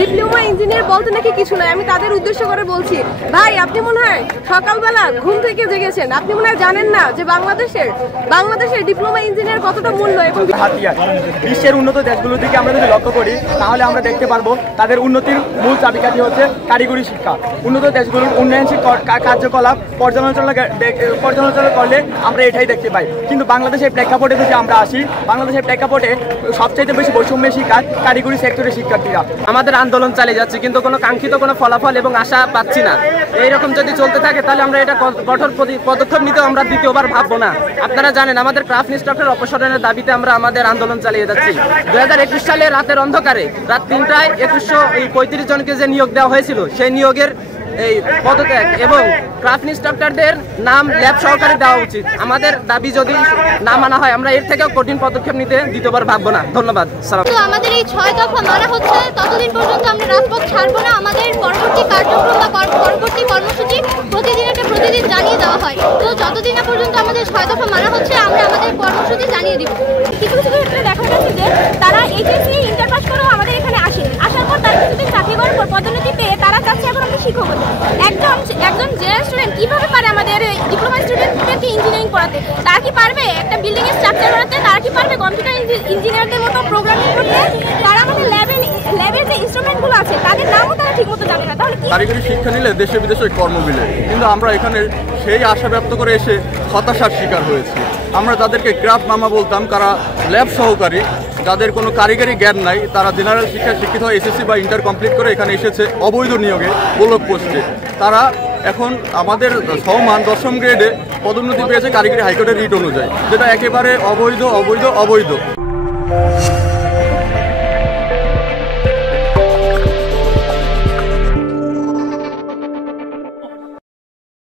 Diploma engineer বলতে নাকি কিছু নয়। আমি তাদের উদ্দেশ্য করে বলছি, ভাই আপনি মনে হয় সকালবেলা ঘুম থেকে জেগেছেন, আপনি মনে হয় জানেন না যে বাংলাদেশের ডিপ্লোমা ইঞ্জিনিয়ার কতটা মূল্য এবং হাতিয়ার। বিশ্বের উন্নত দেশগুলোর দিকে আমরা যদি লক্ষ্য করি তাহলে আমরা দেখতে পারবো তাদের উন্নতির মূল চাবিকাঠি হচ্ছে কারিগরি শিক্ষা। উন্নত দেশগুলোর উন্নয়নশীল কার্যকলাপ পর্যালোচনা করলে আমরা এটাই দেখতে পাই। কিন্তু বাংলাদেশের প্রেক্ষাপটে যদি আমরা আসি, বাংলাদেশের প্রেক্ষাপটে সবচেয়ে বেশি বৈষম্যের শিকার কারিগরি সেক্টরের শিক্ষার্থীরা। আমাদের আন্দোলন চালিয়ে যাচ্ছে কিন্তু কোনো কাঙ্ক্ষিত কোনো ফলাফল এবং আশা পাচ্ছি না। এইরকম যদি চলতে থাকে তাহলে আমরা এটা কঠোর পদক্ষেপ নিতেও আমরা দ্বিতীয়বার ভাববো না। আপনারা জানেন আমাদের ক্রাফট ইন্সট্রাক্টর অপসারণের দাবিতে আমরা আমাদের আন্দোলন চালিয়ে যাচ্ছি। 2021 সালে রাতের অন্ধকারে রাত 3টায় 2135 জনকে যে নিয়োগ দেওয়া হয়েছিল সেই নিয়োগের এই পদত্যাগ এবং ক্রাফট ইন্সট্রাক্টরদের নাম ল্যাব সহকারে দেওয়া উচিত। আমাদের দাবি যদি না মানা হয় আমরা এর থেকেও কঠিন পদক্ষেপ নিতে দ্বিতীয়বার ভাববো না। ধন্যবাদ। আমাদের এই 6 দফা মানা হচ্ছে ততদিন পর্যন্ত আমরা রাজপথ ছাড়বো না। আমাদের পরবর্তী কার্যক্রম বা পরবর্তী কর্মসূচি প্রতিদিন জানিয়ে দেওয়া হয়। তো যতদিন না পর্যন্ত আমাদের 6 দফা মানা হচ্ছে আমরা আমাদের কর্মসূচি জানিয়ে দিব। কিছু ক্ষেত্রে দেখা যাচ্ছে যে তারা এইচএসসি ইন্টার পাস করেও আমাদের এখানে আসার পর তারা কিছুদিন চাকরি করার পর পদোন্নতি পেয়ে তারা চাচ্ছে এখন আমরা শিক্ষক হতে। একজন জেনারেল স্টুডেন্ট কিভাবে পারে আমাদের ডিপ্লোমা স্টুডেন্টদেরকে ইঞ্জিনিয়ারিং পড়াতে? তারা কি পারবে একটা বিল্ডিং এর স্ট্রাকচার বানাতে? তারা কি পারবে কম্পিউটার ইঞ্জিনিয়ারদের মতো প্রোগ্রামিং করতে? তারা আমাদের ল্যাবের যে ইনস্ট্রুমেন্টগুলো আছে তাদের নামও তারা ঠিকমতো জানে না। তাহলে কারিগরি শিক্ষা নিলে দেশে বিদেশে কর্ম মিলে, কিন্তু আমরা এখানে সেই আশা ব্যক্ত করে এসে হতাশার শিকার হয়েছি। আমরা তাদেরকে ক্রাফট মামা বলতাম, তারা ল্যাব সহকারী, যাদের কোনো কারিগরি জ্ঞান নাই, তারা জেনারেল শিক্ষায় শিক্ষিত হয়ে এসএসসি বা ইন্টার কমপ্লিট করে এখানে এসেছে অবৈধ নিয়োগে গোলক পোস্টে। তারা এখন আমাদের সমান 10ম গ্রেডে পদোন্নতি পেয়েছে কারিগরি হাইকোর্টের রিট অনুযায়ী, যেটা একেবারে অবৈধ।